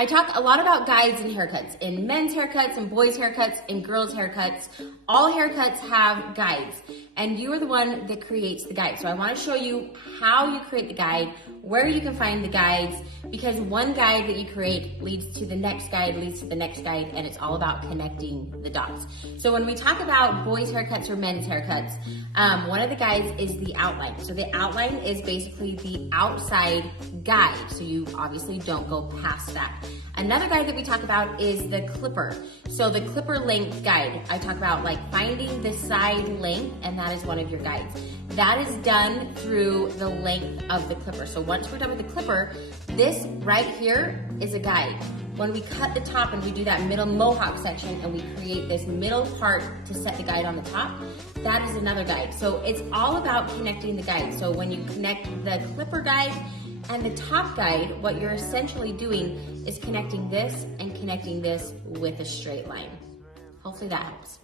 I talk a lot about guides and haircuts, in men's haircuts and boys' haircuts and girls' haircuts. All haircuts have guides, and you are the one that creates the guide. So I want to show you how you create the guide, where you can find the guides, because one guide that you create leads to the next guide, leads to the next guide, and it's all about connecting the dots. So when we talk about boys' haircuts or men's haircuts, one of the guides is the outline. So the outline is basically the outside guide, so you obviously don't go past that. Another guide that we talk about is the clipper. So the clipper length guide, I talk about like finding the side length, and that is one of your guides. That is done through the length of the clipper. So once we're done with the clipper, this right here is a guide. When we cut the top and we do that middle Mohawk section and we create this middle part to set the guide on the top, that is another guide. So it's all about connecting the guide. So when you connect the clipper guide and the top guide, what you're essentially doing is connecting this and connecting this with a straight line. Hopefully that helps.